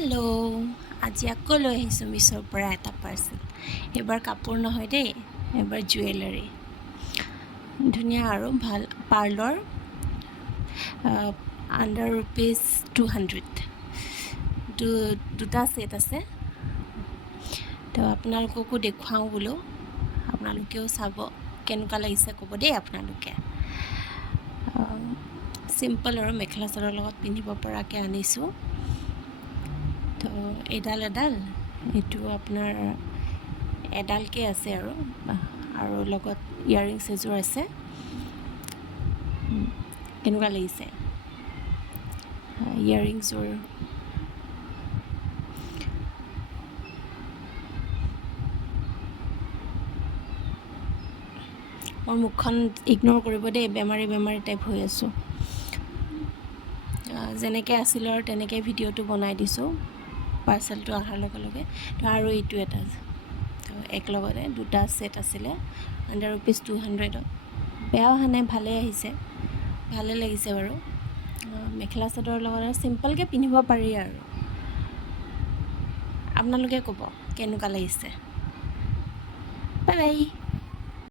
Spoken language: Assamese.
হেল্ল' আজি আকৌ লৈ আহিছোঁ মিছ'ৰ পৰা এটা পাৰ্চেল। এইবাৰ কাপোৰ নহয় দেই, এইবাৰ জুৱেলাৰী। ধুনীয়া আৰু ভাল পাৰ্লৰ আণ্ডাৰ ৰুপিজ 200 দুটা ছেট আছে। তো আপোনালোককো দেখুৱাওঁ বোলো, আপোনালোকেও চাব কেনেকুৱা লাগিছে ক'ব দেই আপোনালোকে। চিম্পল আৰু মেখেলা চাদৰৰ লগত পিন্ধিব পৰাকৈ আনিছোঁ। তো এডাল এইটো আপোনাৰ এডালকৈ আছে আৰু লগত ইয়াৰিংছ এযোৰ আছে। কেনেকুৱা লাগিছে ইয়াৰিংছযোৰ? মোৰ মুখখন ইগন'ৰ কৰিব দেই, বেমাৰী টাইপ হৈ আছোঁ। যেনেকৈ আছিলোঁ আৰু তেনেকৈ ভিডিঅ'টো বনাই দিছোঁ পাৰ্চেলটো অহাৰ লগে লগে। তো আৰু এইটো এটা, তো একেলগতে দুটা ছেট আছিলে আণ্ডাৰ ৰুপিজ 200ত। বেয়া অহা নাই, ভালেই আহিছে, ভালে লাগিছে বাৰু। মেখেলা চাদৰৰ লগত চিম্পলকৈ পিন্ধিব পাৰি আৰু। আপোনালোকে ক'ব কেনেকুৱা লাগিছে। Bye bye.